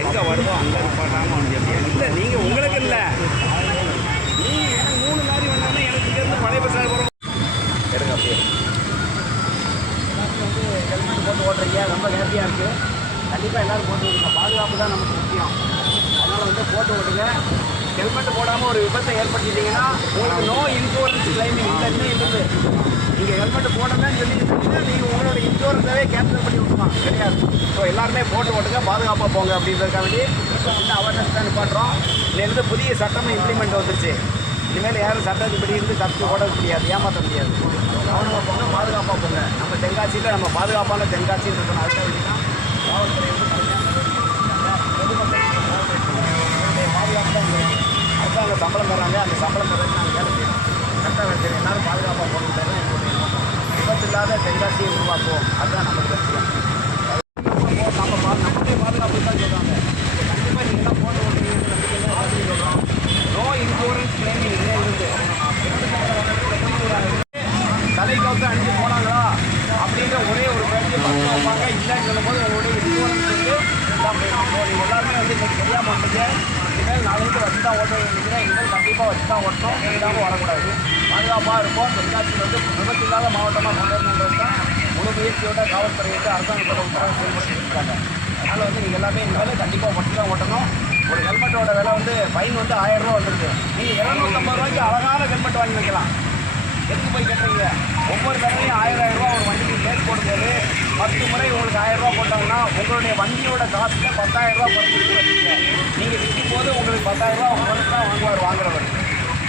எங்கே வருதோ அங்கே நிப்பாட்டாமல் வண்டி இல்லை நீங்கள் உங்களுக்கு இல்லை நீங்கள் எனக்கு 3 லாரி வந்தாலும் எனக்கு இங்கேருந்து பழைய பஸ் ஸ்டாண்ட் போகிறோம் எடுங்க அப்படியே எல்லாருக்கும் வந்து ஹெல்மெட் போட்டு ஓட்டுறீங்க ரொம்ப ஹேப்பியாக இருக்குது. கண்டிப்பாக எல்லோரும் போட்டு விடுங்க. பாதுகாப்பு தான் நமக்கு முக்கியம். அதனால் வந்து போட்டு விடுங்க. ஹெல்மெட் போடாமல் ஒரு விபத்தை ஏற்படுத்திட்டீங்கன்னா உங்களுக்கு நோ இன்சூரன்ஸ் கிளைமிங் இல்லைன்னு இருக்குது. நீங்கள் ஹெல்மெட் போடணும்னு சொல்லிட்டீங்கன்னா நீங்கள் உங்களோட இன்சூரன்ஸாவே கேன்சல் பண்ணி விட்டுருவாங்க. கிடையாது. ஸோ எல்லாருமே போட்டு ஓட்டுங்க, பாதுகாப்பாக போங்க அப்படின்றதுக்காக வேண்டி இந்த அவேர்னஸ் தான் நிப்பாட்டுறோம். இதுலேருந்து புதிய சட்டமும் இம்ப்ளிமெண்ட் வந்துருச்சு. இனிமேல் யாரும் சட்டத்துப்படி இருந்து தப்பு ஓட முடியாது, ஏமாற்ற முடியாது. கவனமாக போங்க, பாதுகாப்பாக போங்க. நம்ம தென்காசியில் நம்ம பாதுகாப்பான தென்காசின்னு இருக்கணும். அதுக்காக வேண்டி தான் காவல்துறை வந்து பாதுகாப்பு தான் அரசாங்கம் சம்பளம் தராங்க. அந்த சம்பளம் தரது நாங்கள் வேலை செய்யணும். கரெக்டாக வேலை செய்யணும். எல்லாரும் பாதுகாப்பாக போகணுன்றது எங்களுடைய நோக்கம். விபத்து இல்லாத தென்காசியை உருவாக்குவோம். அதுதான் நமக்கு லட்சியம். நம்மளுடைய பாதுகாப்பு தான் சொல்கிறாங்க. கண்டிப்பாக நீங்கள் தான் போட்டு ஓட்டுறீங்கன்னு நம்பிக்கை சொல்கிறோம். நோ இன்சூரன்ஸ் கிளைமிங் இதே இருந்து தலைக்கவுத்து அணிஞ்சு போனாங்களா அப்படின்ற ஒரே ஒரு பேருக்கு பத்து வைப்பாங்க. இல்லைன்னு சொல்லும்போது உங்களுடைய இன்சூரன்ஸ் வந்து நீங்கள் எல்லாருமே வந்து இன்னைக்கு தெரியாமல் வந்துட்டு இனிமேல் நாளைக்கு வச்சு தான் ஓட்ட வேண்டியதுன்னா இனிமேல் கண்டிப்பாக வச்சு தான் ஓட்டணும். இல்லாமல் வரக்கூடாது. பாதுகாப்பாக இருக்கும். தென்காசியில் வந்து விபத்து இல்லாத மாவட்டமாக கொண்டு வரணுன்றது தான் முழு முயற்சியோட காவல்துறை வந்து அரசாங்கத்தோட உத்தரவை செயல்படுத்திருக்காங்க. அதனால் வந்து நீங்கள் எல்லாமே இனிமேல் கண்டிப்பாக வச்சு தான் ஓட்டணும். ஒரு ஹெல்மெட்டோட விலை வந்து ஃபைன் வந்து 1000 ரூபா வந்துருக்கு. நீங்கள் 250 ரூபாய்க்கு அழகான ஹெல்மெட் வாங்கி வைக்கலாம். எதுக்கு போய் கேட்டீங்க? ஒவ்வொரு தடவையும் 1000 ரூபா ஒரு வண்டிக்கு கேஸ் போடும்போது 10 முறை உங்களுக்கு 1000 ரூபா போட்டாங்கன்னா உங்களுடைய வண்டியோட காஸ்ட்டில் 10,000 ரூபா குறைஞ்சி வச்சுங்க. நீங்கள் விற்கும் போது உங்களுக்கு 10,000 ரூபா உங்களுக்கு தான் வாங்குறவர்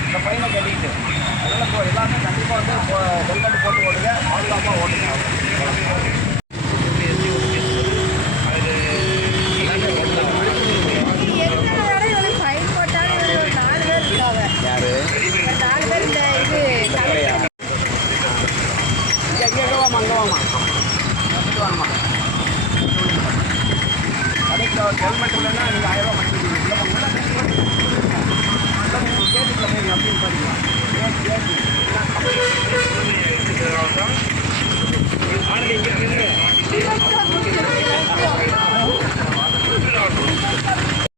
இந்த ஃபைனை கட்டிக்கிட்டு. அதனால் இப்போ எல்லாமே கண்டிப்பாக வந்து ஹெல்மெட் போட்டு ஓட்டுங்க, பாதுகாப்பாக ஓட்டுங்க. ஹெல்மெட் இல்லைன்னா நீங்கள் 1000 ரூபா பண்ணிக்கிறீங்க. கேட்டுக்குள்ள போய் அப்படின்னு பாருங்க.